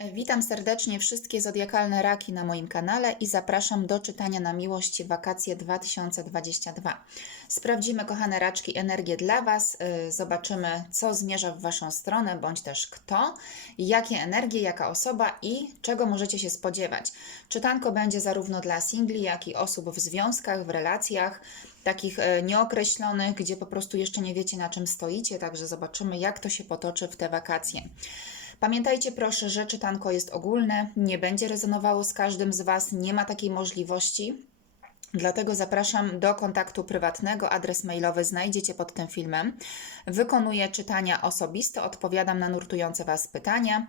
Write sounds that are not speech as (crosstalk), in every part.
Witam serdecznie wszystkie zodiakalne raki na moim kanale i zapraszam do czytania na miłość wakacje 2022. Sprawdzimy, kochane raczki, energię dla Was. Yy, Zobaczymy, co zmierza w Waszą stronę, bądź też kto, jakie energie, jaka osoba i czego możecie się spodziewać. Czytanko będzie zarówno dla singli, jak i osób w związkach, w relacjach, takich e, nieokreślonych, gdzie po prostu jeszcze nie wiecie, na czym stoicie, także zobaczymy, jak to się potoczy w te wakacje. Pamiętajcie proszę, że czytanko jest ogólne, nie będzie rezonowało z każdym z Was, nie ma takiej możliwości. Dlatego zapraszam do kontaktu prywatnego. Adres mailowy znajdziecie pod tym filmem. Wykonuję czytania osobiste, odpowiadam na nurtujące Was pytania.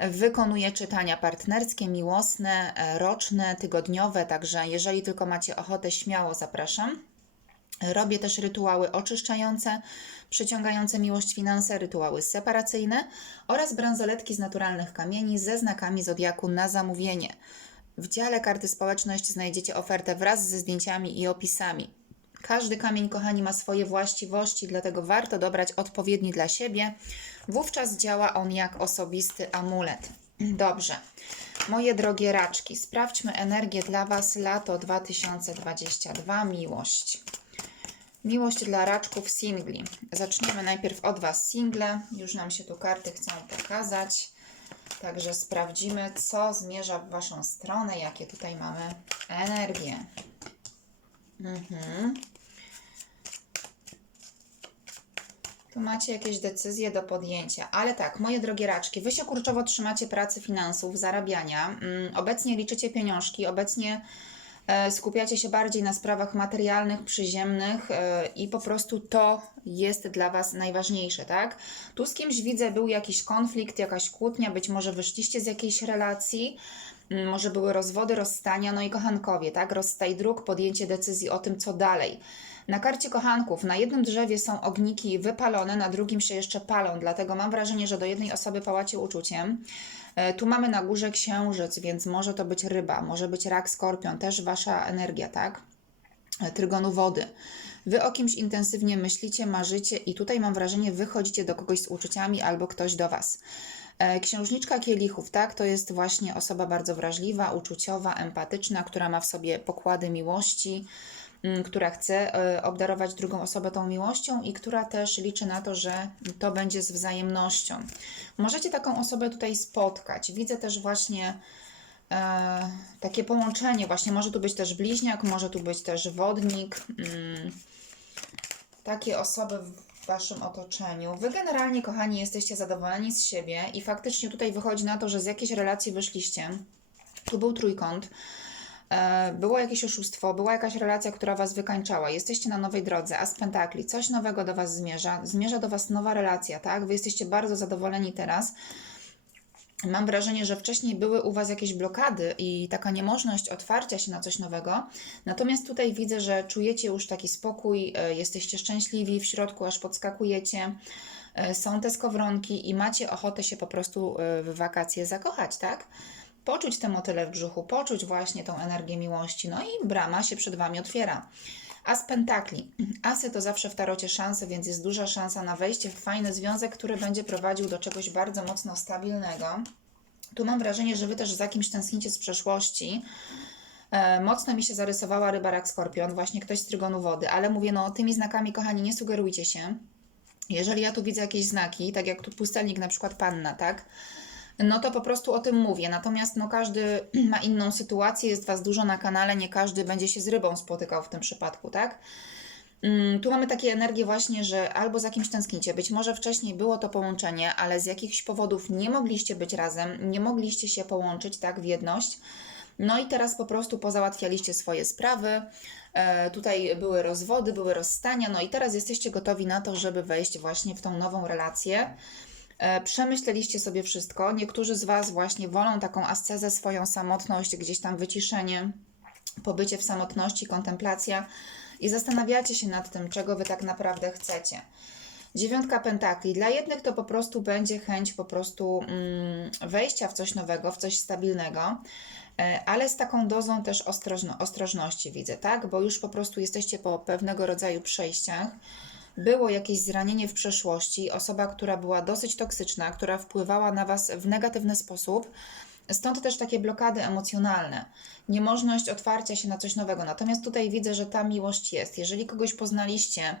Wykonuję czytania partnerskie, miłosne, e, roczne, tygodniowe, także jeżeli tylko macie ochotę, śmiało zapraszam. Robię też rytuały oczyszczające, przyciągające miłość, finanse, rytuały separacyjne oraz bransoletki z naturalnych kamieni ze znakami zodiaku na zamówienie. W dziale karty społeczność znajdziecie ofertę wraz ze zdjęciami i opisami. Każdy kamień, kochani, ma swoje właściwości, dlatego warto dobrać odpowiedni dla siebie. Wówczas działa on jak osobisty amulet. (clears throat) Dobrze. Moje drogie raczki, sprawdźmy energię dla Was lato 2022. Miłość. Miłość dla raczków singli. Zaczniemy najpierw od Was single. Już nam się tu karty chcą pokazać. Także sprawdzimy, co zmierza w Waszą stronę, jakie tutaj mamy energie. Mhm. Tu macie jakieś decyzje do podjęcia. Ale tak, moje drogie raczki, Wy się kurczowo trzymacie pracy, finansów, zarabiania. Mm, Obecnie liczycie pieniążki, obecnie skupiacie się bardziej na sprawach materialnych, przyziemnych e, i po prostu to jest dla Was najważniejsze, tak? Tu z kimś widzę, był jakiś konflikt, jakaś kłótnia, być może wyszliście z jakiejś relacji, mm, może były rozwody, rozstania, no i kochankowie, tak? Rozstaj dróg, podjęcie decyzji o tym, co dalej. Na karcie kochanków na jednym drzewie są ogniki wypalone, na drugim się jeszcze palą, dlatego mam wrażenie, że do jednej osoby pałacie uczuciem. E, Tu mamy na górze księżyc, więc może to być ryba, może być rak, skorpion, też wasza energia, tak? E, Trygonu wody. Wy o kimś intensywnie myślicie, marzycie i tutaj mam wrażenie, wychodzicie do kogoś z uczuciami albo ktoś do was. E, Księżniczka kielichów, tak? To jest właśnie osoba bardzo wrażliwa, uczuciowa, empatyczna, która ma w sobie pokłady miłości, mm, która chce e, obdarować drugą osobę tą miłością i która też liczy na to, że to będzie z wzajemnością. Możecie taką osobę tutaj spotkać. Widzę też właśnie e, takie połączenie, właśnie może tu być też bliźniak, może tu być też wodnik. Mm, takie osoby Waszym otoczeniu. Wy generalnie, kochani, jesteście zadowoleni z siebie i faktycznie tutaj wychodzi na to, że z jakiejś relacji wyszliście. Tu był trójkąt. E, Było jakieś oszustwo, była jakaś relacja, która Was wykańczała. Jesteście na nowej drodze, a z pentakli coś nowego do Was zmierza. Zmierza do Was nowa relacja, tak? Wy jesteście bardzo zadowoleni teraz. Mam wrażenie, że wcześniej były u Was jakieś blokady i taka niemożność otwarcia się na coś nowego. Natomiast tutaj widzę, że czujecie już taki spokój, e, jesteście szczęśliwi, w środku aż podskakujecie. e, Są te skowronki i macie ochotę się po prostu e, w wakacje zakochać, tak? Poczuć te motyle w brzuchu, poczuć właśnie tą energię miłości. No i brama się przed Wami otwiera. As pentakli. Asy to zawsze w tarocie szanse, więc jest duża szansa na wejście w fajny związek, który będzie prowadził do czegoś bardzo mocno stabilnego. Tu mam wrażenie, że Wy też za kimś tęsknicie z przeszłości. E, mocno mi się zarysowała ryba, rak, skorpion, właśnie ktoś z trygonu wody, ale mówię, no tymi znakami, kochani, nie sugerujcie się. Jeżeli ja tu widzę jakieś znaki, tak jak tu pustelnik, na przykład panna, tak? No to po prostu o tym mówię. Natomiast no każdy (clears throat) ma inną sytuację, jest Was dużo na kanale, nie każdy będzie się z rybą spotykał w tym przypadku, tak? Mm, Tu mamy takie energie właśnie, że albo za kimś tęsknicie, być może wcześniej było to połączenie, ale z jakichś powodów nie mogliście być razem, nie mogliście się połączyć tak w jedność. No i teraz po prostu pozałatwialiście swoje sprawy. E, tutaj były rozwody, były rozstania, no i teraz jesteście gotowi na to, żeby wejść właśnie w tą nową relację. E, Przemyśleliście sobie wszystko. Niektórzy z Was właśnie wolą taką ascezę, swoją samotność, gdzieś tam wyciszenie, pobycie w samotności, kontemplacja i zastanawiacie się nad tym, czego Wy tak naprawdę chcecie. Dziewiątka pentakli. Dla jednych to po prostu będzie chęć po prostu mm, wejścia w coś nowego, w coś stabilnego, e, ale z taką dozą też ostrożno, ostrożności widzę, tak? Bo już po prostu jesteście po pewnego rodzaju przejściach. Było jakieś zranienie w przeszłości, osoba, która była dosyć toksyczna, która wpływała na Was w negatywny sposób. Stąd też takie blokady emocjonalne, niemożność otwarcia się na coś nowego. Natomiast tutaj widzę, że ta miłość jest. Jeżeli kogoś poznaliście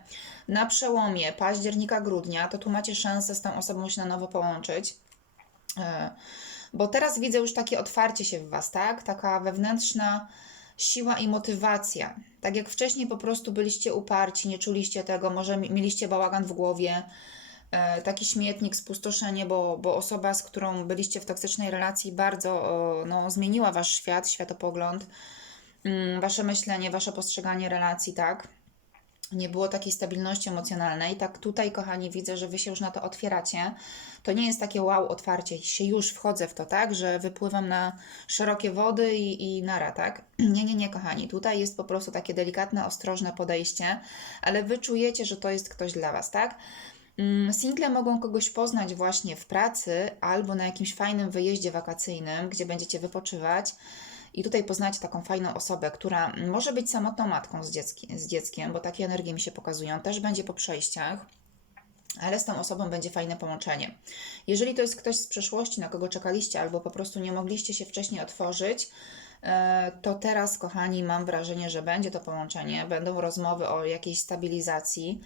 na przełomie października, grudnia, to tu macie szansę z tą osobą się na nowo połączyć. E, Bo teraz widzę już takie otwarcie się w Was, tak? Taka wewnętrzna siła i motywacja. Tak jak wcześniej po prostu byliście uparci, nie czuliście tego, może mi- mieliście bałagan w głowie, e, taki śmietnik, spustoszenie, bo, bo osoba, z którą byliście w toksycznej relacji, bardzo no, zmieniła wasz świat, światopogląd, mm, wasze myślenie, wasze postrzeganie relacji, tak? Nie było takiej stabilności emocjonalnej. Tak tutaj, kochani, widzę, że wy się już na to otwieracie. To nie jest takie wow, otwarcie się, już wchodzę w to, tak? Że wypływam na szerokie wody i, i nara, tak? (clears throat) Nie, nie, nie, kochani. Tutaj jest po prostu takie delikatne, ostrożne podejście, ale wy czujecie, że to jest ktoś dla was, tak? Mm, Single mogą kogoś poznać właśnie w pracy albo na jakimś fajnym wyjeździe wakacyjnym, gdzie będziecie wypoczywać. I tutaj poznacie taką fajną osobę, która może być samotną matką z, dziecki, z dzieckiem, bo takie energie mi się pokazują, też będzie po przejściach, ale z tą osobą będzie fajne połączenie. Jeżeli to jest ktoś z przeszłości, na kogo czekaliście, albo po prostu nie mogliście się wcześniej otworzyć, e, to teraz, kochani, mam wrażenie, że będzie to połączenie, będą rozmowy o jakiejś stabilizacji.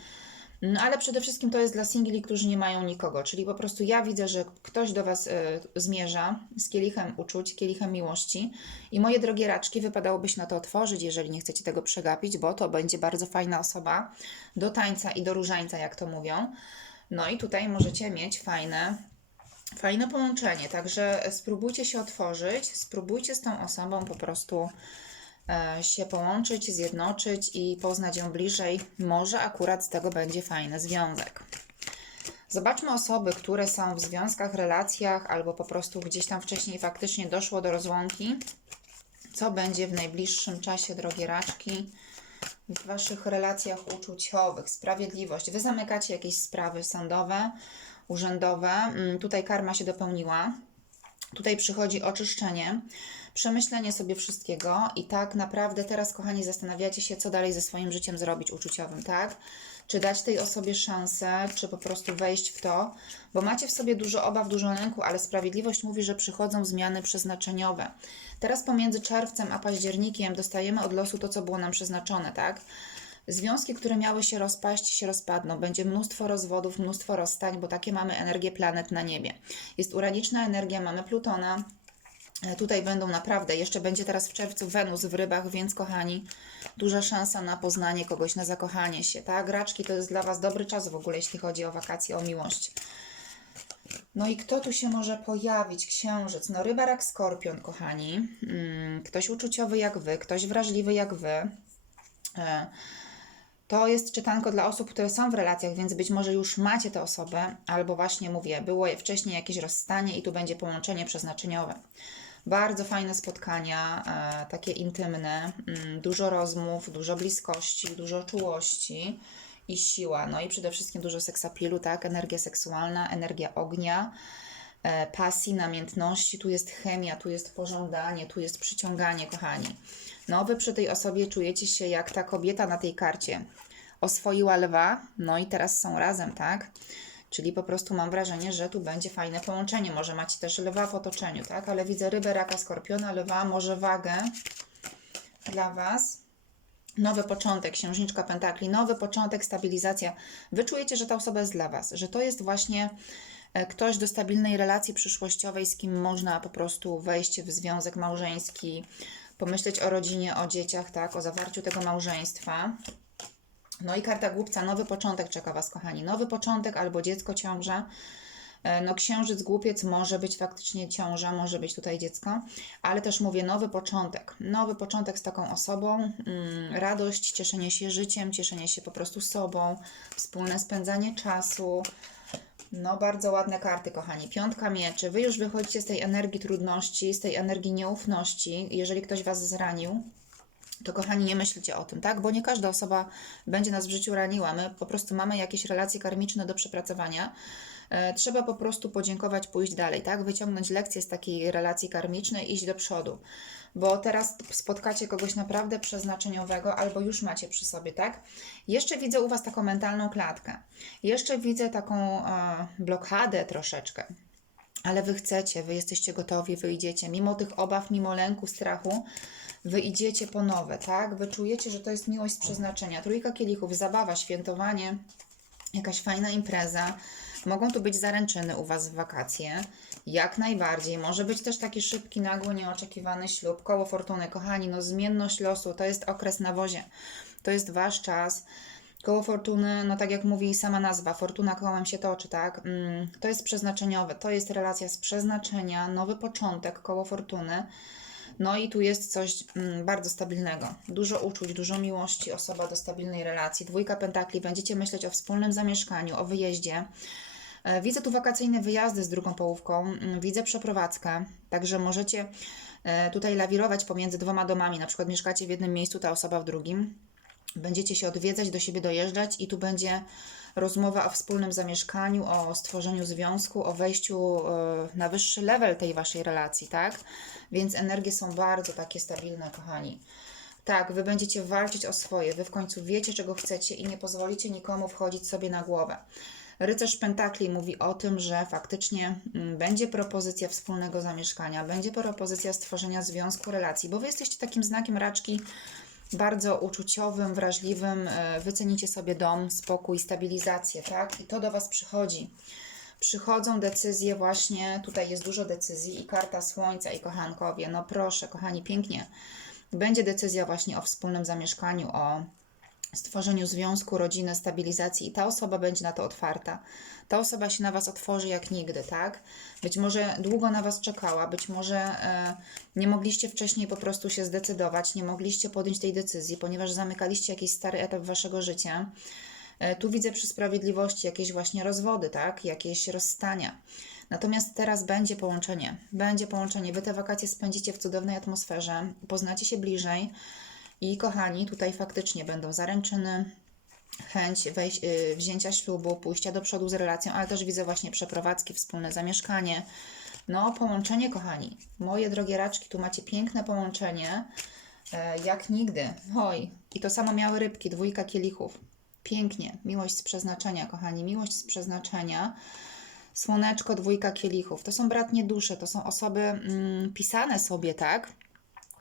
No, ale przede wszystkim to jest dla singli, którzy nie mają nikogo, czyli po prostu ja widzę, że ktoś do Was e, zmierza z kielichem uczuć, kielichem miłości i moje drogie raczki, wypadałoby się na to otworzyć, jeżeli nie chcecie tego przegapić, bo to będzie bardzo fajna osoba do tańca i do różańca, jak to mówią. No i tutaj możecie mieć fajne, fajne połączenie, także spróbujcie się otworzyć, spróbujcie z tą osobą po prostu się połączyć, zjednoczyć i poznać ją bliżej. Może akurat z tego będzie fajny związek. Zobaczmy osoby, które są w związkach, relacjach albo po prostu gdzieś tam wcześniej faktycznie doszło do rozłąki. Co będzie w najbliższym czasie, drogie raczki, w Waszych relacjach uczuciowych? Sprawiedliwość. Wy zamykacie jakieś sprawy sądowe, urzędowe. Mm, Tutaj karma się dopełniła. Tutaj przychodzi oczyszczenie, przemyślenie sobie wszystkiego i tak naprawdę teraz, kochani, zastanawiacie się, co dalej ze swoim życiem zrobić uczuciowym, tak? Czy dać tej osobie szansę, czy po prostu wejść w to, bo macie w sobie dużo obaw, dużo lęku, ale sprawiedliwość mówi, że przychodzą zmiany przeznaczeniowe. Teraz pomiędzy czerwcem a październikiem dostajemy od losu to, co było nam przeznaczone, tak? Związki, które miały się rozpaść, się rozpadną. Będzie mnóstwo rozwodów, mnóstwo rozstań, bo takie mamy energię planet na niebie. Jest uraniczna energia, mamy Plutona. E, Tutaj będą naprawdę, jeszcze będzie teraz w czerwcu Wenus w rybach, więc kochani, duża szansa na poznanie kogoś, na zakochanie się, tak? Raczki to jest dla Was dobry czas w ogóle, jeśli chodzi o wakacje, o miłość. No i kto tu się może pojawić? Księżyc. No ryba, rak, skorpion, kochani. Mm, Ktoś uczuciowy jak Wy, ktoś wrażliwy jak Wy. To jest czytanko dla osób, które są w relacjach, więc być może już macie tę osobę, albo właśnie mówię, było wcześniej jakieś rozstanie i tu będzie połączenie przeznaczeniowe. Bardzo fajne spotkania, e, takie intymne, mm, dużo rozmów, dużo bliskości, dużo czułości i siła. No i przede wszystkim dużo seksapilu, tak? Energia seksualna, energia ognia, e, pasji, namiętności. Tu jest chemia, tu jest pożądanie, tu jest przyciąganie, kochani. No, wy przy tej osobie czujecie się jak ta kobieta na tej karcie. Oswoiła lwa, no i teraz są razem, tak? Czyli po prostu mam wrażenie, że tu będzie fajne połączenie. Może macie też lwa w otoczeniu, tak? Ale widzę rybę, raka, skorpiona, lwa, może wagę dla Was. Nowy początek, księżniczka pentakli, nowy początek, stabilizacja. Wy czujecie, że ta osoba jest dla Was, że to jest właśnie e, ktoś do stabilnej relacji przyszłościowej, z kim można po prostu wejść w związek małżeński, pomyśleć o rodzinie, o dzieciach, tak, o zawarciu tego małżeństwa. No i karta głupca, nowy początek czeka Was, kochani. Nowy początek albo dziecko ciąża. E, No, księżyc, głupiec może być faktycznie ciąża, może być tutaj dziecko, ale też mówię nowy początek. Nowy początek z taką osobą, mm, radość, cieszenie się życiem, cieszenie się po prostu sobą, wspólne spędzanie czasu. No, bardzo ładne karty, kochani. Piątka mieczy. Wy już wychodzicie z tej energii trudności, z tej energii nieufności. Jeżeli ktoś Was zranił, to kochani, nie myślcie o tym, tak? Bo nie każda osoba będzie nas w życiu raniła. My po prostu mamy jakieś relacje karmiczne do przepracowania. E, Trzeba po prostu podziękować, pójść dalej, tak? Wyciągnąć lekcje z takiej relacji karmicznej, iść do przodu. bo teraz spotkacie kogoś naprawdę przeznaczeniowego albo już macie przy sobie, tak? Jeszcze widzę u Was taką mentalną klatkę. Jeszcze widzę taką e, blokadę troszeczkę. Ale Wy chcecie, Wy jesteście gotowi, Wy idziecie. Mimo tych obaw, mimo lęku, strachu, Wy idziecie po nowe, tak? Wy czujecie, że to jest miłość z przeznaczenia. Trójka kielichów, zabawa, świętowanie, jakaś fajna impreza. Mogą tu być zaręczyny u Was w wakacje. Jak najbardziej. Może być też taki szybki, nagły, nieoczekiwany ślub. Koło fortuny, kochani, no zmienność losu to jest okres na wozie. To jest Wasz czas. Koło fortuny, no tak jak mówi sama nazwa, fortuna kołem się toczy, tak? Mm, to jest przeznaczeniowe, to jest relacja z przeznaczenia, nowy początek, koło fortuny. No i tu jest coś mm, bardzo stabilnego. Dużo uczuć, dużo miłości, osoba do stabilnej relacji. Dwójka pentakli, będziecie myśleć o wspólnym zamieszkaniu, o wyjeździe. E, Widzę tu wakacyjne wyjazdy z drugą połówką, mm, widzę przeprowadzkę, także możecie e, tutaj lawirować pomiędzy dwoma domami. Na przykład mieszkacie w jednym miejscu, ta osoba w drugim. Będziecie się odwiedzać, do siebie dojeżdżać i tu będzie rozmowa o wspólnym zamieszkaniu, o stworzeniu związku, o wejściu e, na wyższy level tej waszej relacji, tak? Więc energie są bardzo takie stabilne, kochani. Tak, wy będziecie walczyć o swoje, wy w końcu wiecie, czego chcecie i nie pozwolicie nikomu wchodzić sobie na głowę. Rycerz Pentakli mówi o tym, że faktycznie mm, będzie propozycja wspólnego zamieszkania, będzie propozycja stworzenia związku, relacji, bo wy jesteście takim znakiem raczki bardzo uczuciowym, wrażliwym. e, Wycenicie sobie dom, spokój, stabilizację, tak? I to do Was przychodzi. Przychodzą decyzje właśnie, tutaj jest dużo decyzji i karta słońca i kochankowie. No proszę, kochani, pięknie. Będzie decyzja właśnie o wspólnym zamieszkaniu, o stworzeniu związku, rodziny, stabilizacji i ta osoba będzie na to otwarta. Ta osoba się na Was otworzy jak nigdy, tak? Być może długo na Was czekała, być może e, nie mogliście wcześniej po prostu się zdecydować, nie mogliście podjąć tej decyzji, ponieważ zamykaliście jakiś stary etap Waszego życia. E, tu widzę przy sprawiedliwości jakieś właśnie rozwody, tak? Jakieś rozstania. Natomiast teraz będzie połączenie. Będzie połączenie. Wy te wakacje spędzicie w cudownej atmosferze, poznacie się bliżej. I kochani, tutaj faktycznie będą zaręczyny, chęć wejś, y, wzięcia ślubu, pójścia do przodu z relacją, ale też widzę właśnie przeprowadzki, wspólne zamieszkanie. No, połączenie, kochani. Moje drogie raczki, tu macie piękne połączenie, e, jak nigdy. Oj, i to samo miały rybki, dwójka kielichów. Pięknie. Miłość z przeznaczenia, kochani, miłość z przeznaczenia. Słoneczko, dwójka kielichów. To są bratnie dusze, to są osoby mm, pisane sobie, tak?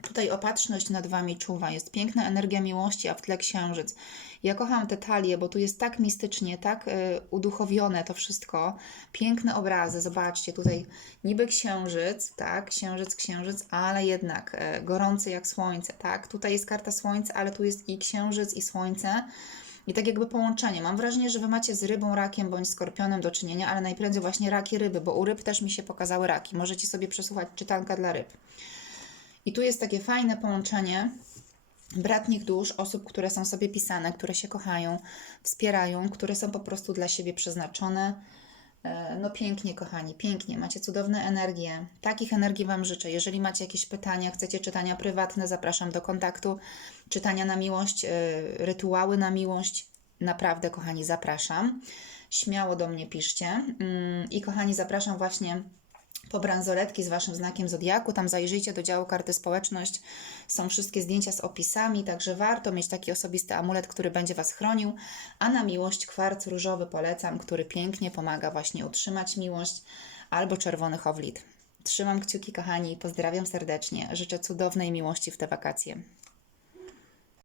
Tutaj opatrzność nad Wami czuwa, jest piękna energia miłości, a w tle księżyc. Ja kocham te talie, bo tu jest tak mistycznie, tak y, uduchowione to wszystko. Piękne obrazy, zobaczcie, tutaj niby księżyc, tak, księżyc, księżyc, ale jednak y, gorący jak słońce, tak. Tutaj jest karta słońca, ale tu jest i księżyc, i słońce. I tak jakby połączenie. Mam wrażenie, że Wy macie z rybą, rakiem bądź skorpionem do czynienia, ale najprędzej właśnie raki, ryby, bo u ryb też mi się pokazały raki. Możecie sobie przesłuchać czytanka dla ryb. I tu jest takie fajne połączenie bratnich dusz, osób, które są sobie pisane, które się kochają, wspierają, które są po prostu dla siebie przeznaczone. E, No pięknie, kochani, pięknie. Macie cudowne energie. Takich energii Wam życzę. Jeżeli macie jakieś pytania, chcecie czytania prywatne, zapraszam do kontaktu. Czytania na miłość, e, rytuały na miłość. Naprawdę, kochani, zapraszam. Śmiało do mnie piszcie. Mm, I kochani, zapraszam właśnie po bransoletki z Waszym znakiem Zodiaku. Tam zajrzyjcie do działu karty społeczność. Są wszystkie zdjęcia z opisami, także warto mieć taki osobisty amulet, który będzie Was chronił. A na miłość kwarc różowy polecam, który pięknie pomaga właśnie utrzymać miłość, albo czerwony chowlit. Trzymam kciuki, kochani, pozdrawiam serdecznie. Życzę cudownej miłości w te wakacje.